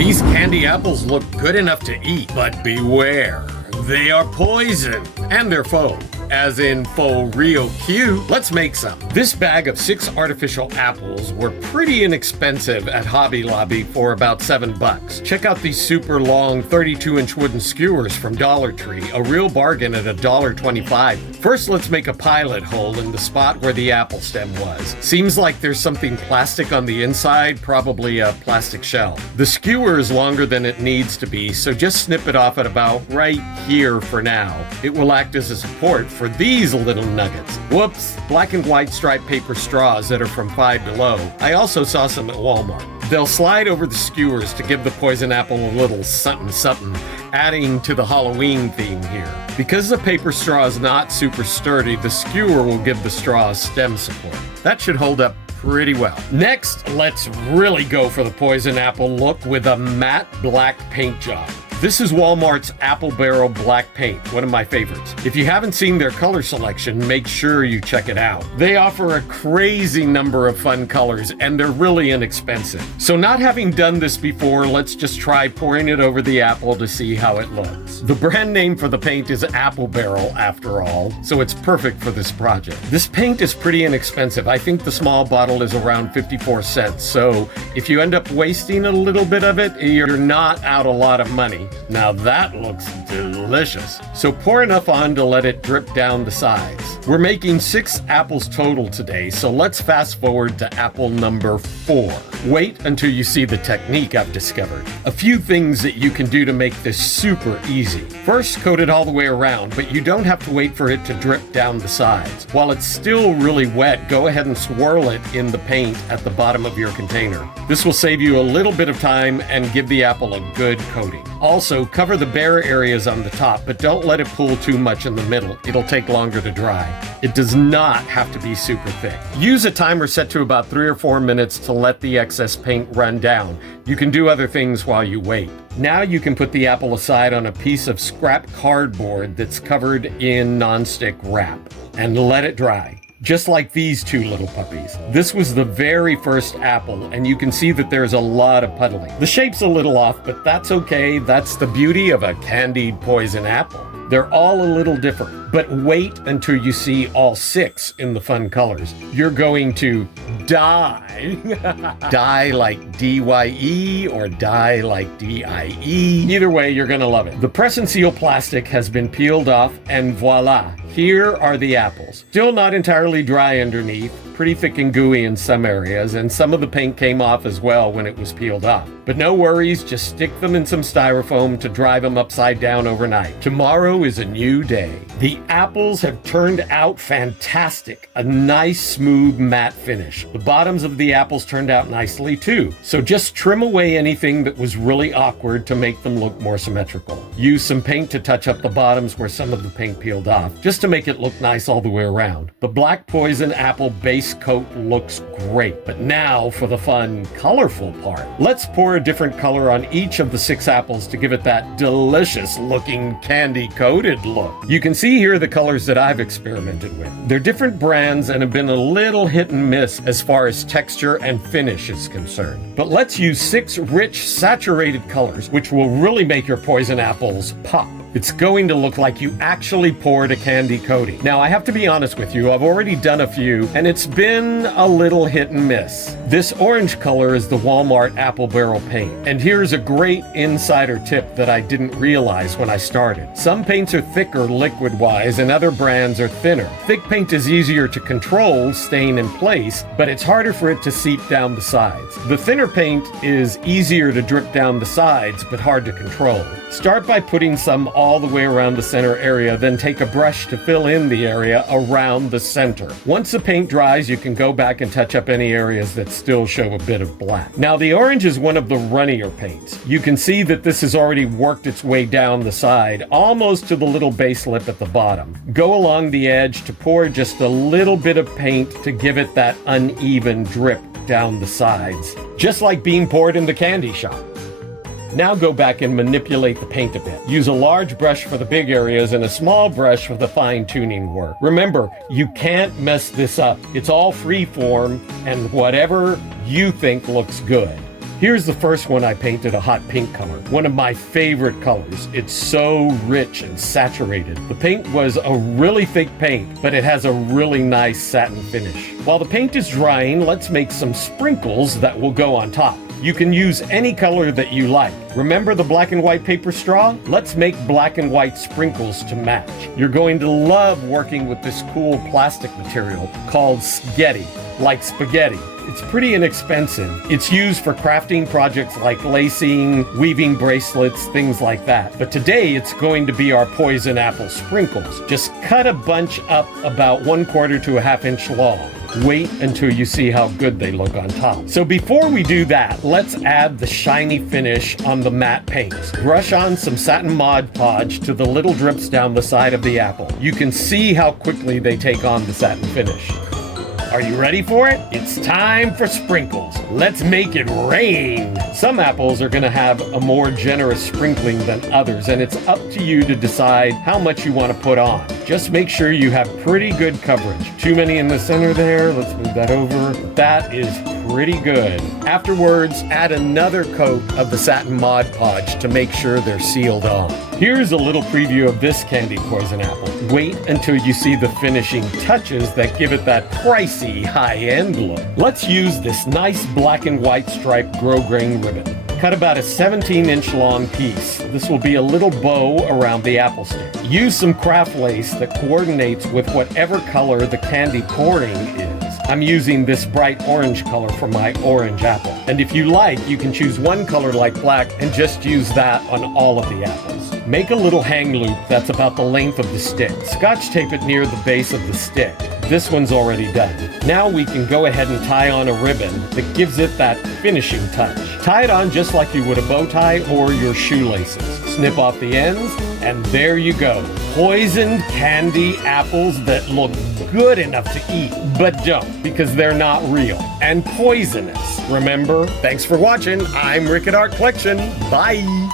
These candy apples look good enough to eat, but beware. They are poison, and they're faux, as in faux real cute. Let's make some. This bag of 6 artificial apples were pretty inexpensive at Hobby Lobby for about $7. Check out these super long 32-inch wooden skewers from Dollar Tree, a real bargain at $1.25. First, let's make a pilot hole in the spot where the apple stem was. Seems like there's something plastic on the inside, probably a plastic shell. The skewer is longer than it needs to be, so just snip it off at about right here for now. It will act as a support for these little nuggets. Whoops, black and white striped paper straws that are from Five Below. I also saw some at Walmart. They'll slide over the skewers to give the poison apple a little something, adding to the Halloween theme here. Because the paper straw is not super sturdy, the skewer will give the straw stem support. That should hold up pretty well. Next, let's really go for the poison apple look with a matte black paint job. This is Walmart's Apple Barrel Black Paint, one of my favorites. If you haven't seen their color selection, make sure you check it out. They offer a crazy number of fun colors, and they're really inexpensive. So not having done this before, let's just try pouring it over the apple to see how it looks. The brand name for the paint is Apple Barrel, after all, so it's perfect for this project. This paint is pretty inexpensive. I think the small bottle is around 54 cents, so if you end up wasting a little bit of it, you're not out a lot of money. Now that looks delicious. So pour enough on to let it drip down the sides. We're making 6 apples total today, so let's fast forward to apple number 4. Wait until you see the technique I've discovered. A few things that you can do to make this super easy. First, coat it all the way around, but you don't have to wait for it to drip down the sides. While it's still really wet, go ahead and swirl it in the paint at the bottom of your container. This will save you a little bit of time and give the apple a good coating. Also, cover the bare areas on the top, but don't let it pool too much in the middle. It'll take longer to dry. It does not have to be super thick. Use a timer set to about 3 or 4 minutes to let the excess paint run down. You can do other things while you wait. Now you can put the apple aside on a piece of scrap cardboard that's covered in nonstick wrap and let it dry. Just like these 2 little puppies. This was the very first apple, and you can see that there's a lot of puddling. The shape's a little off, but that's okay. That's the beauty of a candied poison apple. They're all a little different, but wait until you see all 6 in the fun colors. You're going to die. Die like D-Y-E or die like D-I-E. Either way, you're gonna love it. The press and seal plastic has been peeled off, and voila, here are the apples. Still not entirely dry underneath, pretty thick and gooey in some areas, and some of the paint came off as well when it was peeled off. But no worries, just stick them in some styrofoam to dry them upside down overnight. Tomorrow is a new day. The apples have turned out fantastic. A nice, smooth, matte finish. The bottoms of the apples turned out nicely too. So just trim away anything that was really awkward to make them look more symmetrical. Use some paint to touch up the bottoms where some of the paint peeled off, just to make it look nice all the way around. The black poison apple base coat looks great. But now for the fun, colorful part. Let's pour a different color on each of the 6 apples to give it that delicious looking candy coated look. You can see here the colors that I've experimented with. They're different brands and have been a little hit and miss as far as texture and finish is concerned. But let's use 6 rich, saturated colors, which will really make your poison apples pop. It's going to look like you actually poured a candy coating. Now, I have to be honest with you, I've already done a few, and it's been a little hit and miss. This orange color is the Walmart Apple Barrel paint. And here's a great insider tip that I didn't realize when I started. Some paints are thicker liquid-wise, and other brands are thinner. Thick paint is easier to control, staying in place, but it's harder for it to seep down the sides. The thinner paint is easier to drip down the sides, but hard to control. Start by putting some all the way around the center area, then take a brush to fill in the area around the center. Once the paint dries, you can go back and touch up any areas that still show a bit of black. Now, the orange is one of the runnier paints. You can see that this has already worked its way down the side, almost to the little base lip at the bottom. Go along the edge to pour just a little bit of paint to give it that uneven drip down the sides, just like being poured in the candy shop. Now go back and manipulate the paint a bit. Use a large brush for the big areas and a small brush for the fine-tuning work. Remember, you can't mess this up. It's all free form and whatever you think looks good. Here's the first one I painted, a hot pink color. One of my favorite colors. It's so rich and saturated. The paint was a really thick paint, but it has a really nice satin finish. While the paint is drying, let's make some sprinkles that will go on top. You can use any color that you like. Remember the black and white paper straw? Let's make black and white sprinkles to match. You're going to love working with this cool plastic material called Sketty, like spaghetti. It's pretty inexpensive. It's used for crafting projects like lacing, weaving bracelets, things like that. But today it's going to be our poison apple sprinkles. Just cut a bunch up about 1/4 to a 1/2 inch long. Wait until you see how good they look on top. So before we do that, let's add the shiny finish on the matte paints. Brush on some satin Mod Podge to the little drips down the side of the apple. You can see how quickly they take on the satin finish. Are you ready for it? It's time for sprinkles. Let's make it rain. Some apples are going to have a more generous sprinkling than others, and it's up to you to decide how much you want to put on. Just make sure you have pretty good coverage. Too many in the center there. Let's move that over. That is pretty good. Afterwards, add another coat of the satin Mod Podge to make sure they're sealed on. Here's a little preview of this candy poison apple. Wait until you see the finishing touches that give it that pricey high-end look. Let's use this nice black and white striped grosgrain ribbon. Cut about a 17-inch long piece. This will be a little bow around the apple stick. Use some craft lace that coordinates with whatever color the candy pouring is. I'm using this bright orange color for my orange apple. And if you like, you can choose one color like black and just use that on all of the apples. Make a little hang loop that's about the length of the stick. Scotch tape it near the base of the stick. This one's already done. Now we can go ahead and tie on a ribbon that gives it that finishing touch. Tie it on just like you would a bow tie or your shoelaces. Snip off the ends, and there you go. Poisoned candy apples that look good enough to eat, but don't, because they're not real and poisonous. Remember? Thanks for watching. I'm Rick at Art Collection. Bye.